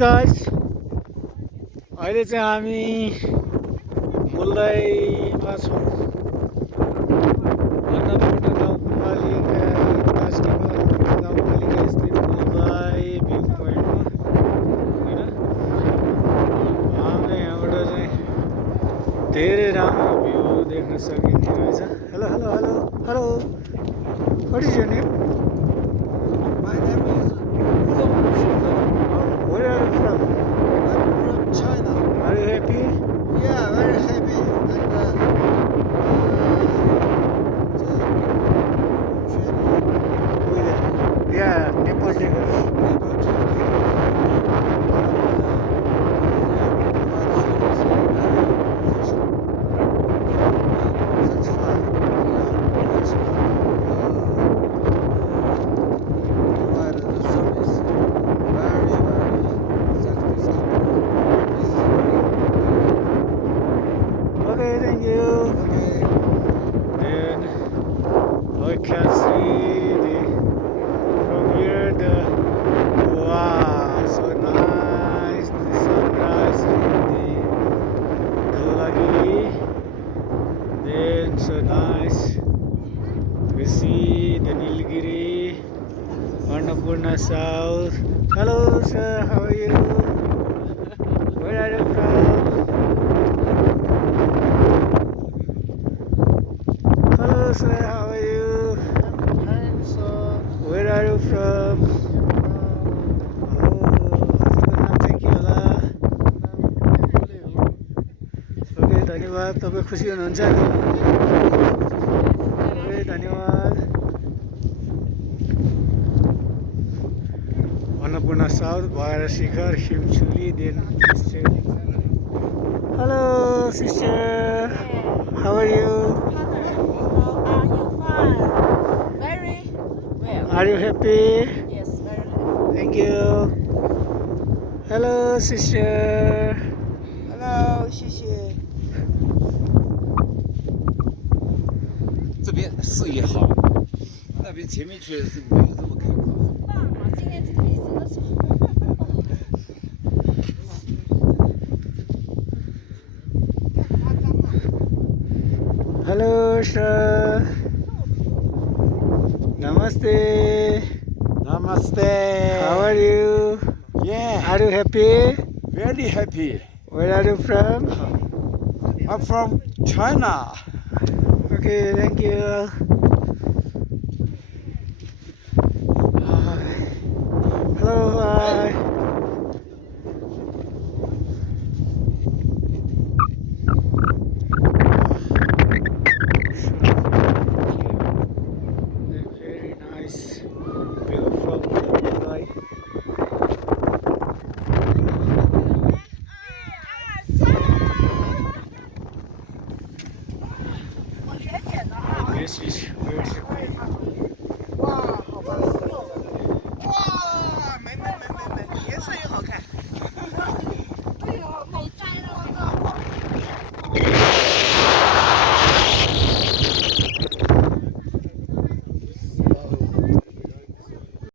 Guys अहिले चाहिँ हामी मुल्लाईमा छौँ। अन्नपूर्ण गाउँपालिका कास्कीको अन्नपूर्ण गाउँपालिका स्थित मुल्लाई भ्यू पोइन्टमा होइन। हामीले यहाँबाट चाहिँ धेरै राम्रो भ्यू देख्न सकिने रहेछ। Hello hello hello hello, what is your name? My name is Zhong Shizong. Where are you from? I'm from China. Are you happy? Yeah, very happy. And Yeah, Nepal Tigers. Okay, thank you. Then I can see from here the wow, so nice. The sunrise in the Dhaulagiri. Then so nice. We see the Nilgiri, Annapurna South. Hello, sir. How are you? Where are you from? Hello sir, how are you? Where are you from? हजुरको नाम चाहिँ के होला? Okay, धन्यवाद। तपाईँ खुसी हुनुहुन्छ? Okay, धन्यवाद। अन्नपूर्ण साउथ, भएर शिखर, Himchuli, then hello sister, how are you? Very well. Are you happy? Yes, very well. Thank you. Hello, sister. Hello, 谢谢。这边视野好，那边前面去是没有这么开阔。棒啊！今天这个意思真的是。 Hello, sir. Namaste. Namaste. How are you? Yeah, Are you happy? very happy. Where are you from? I'm from China. Okay, thank you. Hello, hi. Very nice view from Mumbai. This is where the